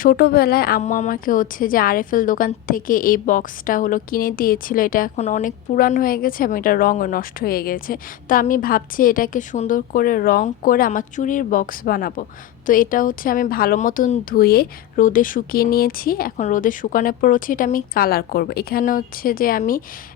ছোটোবেলায় আম্মু আমাকে হচ্ছে যে আরএফএল দোকান থেকে এই বক্সটা কিনে দিয়েছিল। এটা এখন অনেক পুরান হয়ে গেছে এবং এটা রঙও নষ্ট হয়ে গেছে। তো আমি ভাবছি এটাকে সুন্দর করে রং করে আমার চুড়ির বক্স বানাবো। তো এটা হচ্ছে আমি ভালো মতন ধুয়ে রোদে শুকিয়ে নিয়েছি। এখন রোদে শুকানোর পর হচ্ছে এটা আমি কালার করব। এখানে হচ্ছে যে আমি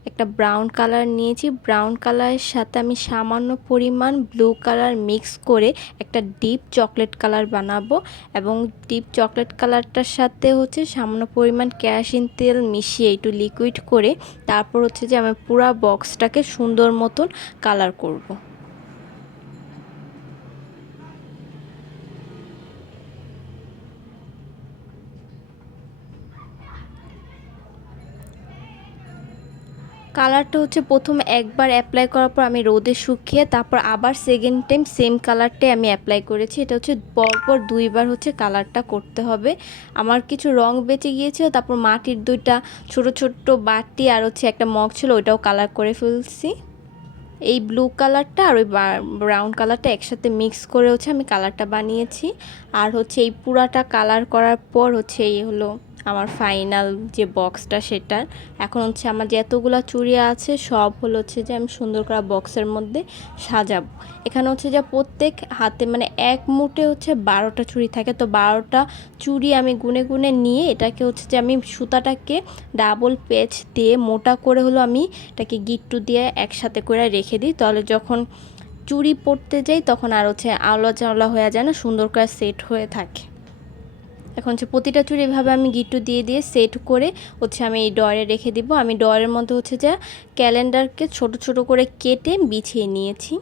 একটা ব্রাউন কালার নিয়েছি। ব্রাউন কালারের সাথে আমি সামান্য পরিমাণ ব্লু কালার মিক্স করে একটা ডিপ চকলেট কালার বানাবো এবং ডিপ চকলেট কালারটার সাথে হচ্ছে সামান্য পরিমাণ কেরোসিন তেল মিশিয়ে একটু লিকুইড করে তারপর হচ্ছে যে আমি পুরো বক্সটাকে সুন্দর মতন কালার করব। কালারটা হচ্ছে প্রথমে একবার অ্যাপ্লাই করার পর আমি রোদে শুকিয়ে তারপর আবার সেকেন্ড টাইম সেম কালারটাই আমি অ্যাপ্লাই করেছি। এটা হচ্ছে পরপর দুইবার হচ্ছে কালারটা করতে হবে। আমার কিছু রং বেঁচে গিয়েছিল, তারপর মাটির দুইটা ছোট ছোট বাটি আর হচ্ছে একটা মগ ছিল, ওইটাও কালার করে ফেলছি। এই ব্লু কালারটা আর ওই ব্রাউন কালারটা একসাথে মিক্স করে হচ্ছে আমি কালারটা বানিয়েছি। আর হচ্ছে এই পুরাটা কালার করার পর হচ্ছে এই হলো আমার ফাইনাল যে বক্সটা, সেটার এখন হচ্ছে আমার যে এতগুলো চুড়ি আছে সব হচ্ছে যে আমি সুন্দর করে বক্সের মধ্যে সাজাবো। এখানে হচ্ছে যে প্রত্যেক হাতে মানে এক মুঠে হচ্ছে 12টা চুড়ি থাকে। তো 12টা চুড়ি আমি গুনে গুনে নিয়ে এটাকে হচ্ছে যে আমি সুতাটাকে ডাবল পেঁচ দিয়ে মোটা করে আমি এটাকে গিট্টু দিয়ে একসাথে করে রেখে দিই। তাহলে যখন চুড়ি পরতে যাই তখন আর হচ্ছে আওলা চাওলা হয়ে যায় না, সুন্দর করে সেট হয়ে থাকে। এখন হচ্ছে প্রতিটা চুড়ি এভাবে আমি গিট্টু দিয়ে দিয়ে সেট করে হচ্ছে আমি এই ডয়ারে রেখে দিব। আমি ডয়ারের মধ্যে হচ্ছে যে ক্যালেন্ডারকে ছোট ছোট করে কেটে বিছিয়ে নিয়েছি।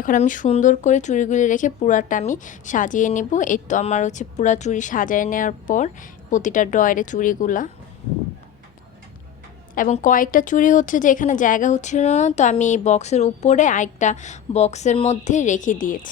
এখন আমি সুন্দর করে চুড়িগুলি রেখে পুরাটা আমি সাজিয়ে নেব। এই তো আমার হচ্ছে পুরা চুড়ি সাজিয়ে নেওয়ার পর প্রতিটা ডয়ারে চুড়িগুলা এবং কয়েকটা চুড়ি হচ্ছে যে এখানে জায়গা হচ্ছিল না, তো আমি এই বক্সের উপরে আরেকটা বক্সের মধ্যে রেখে দিয়েছি।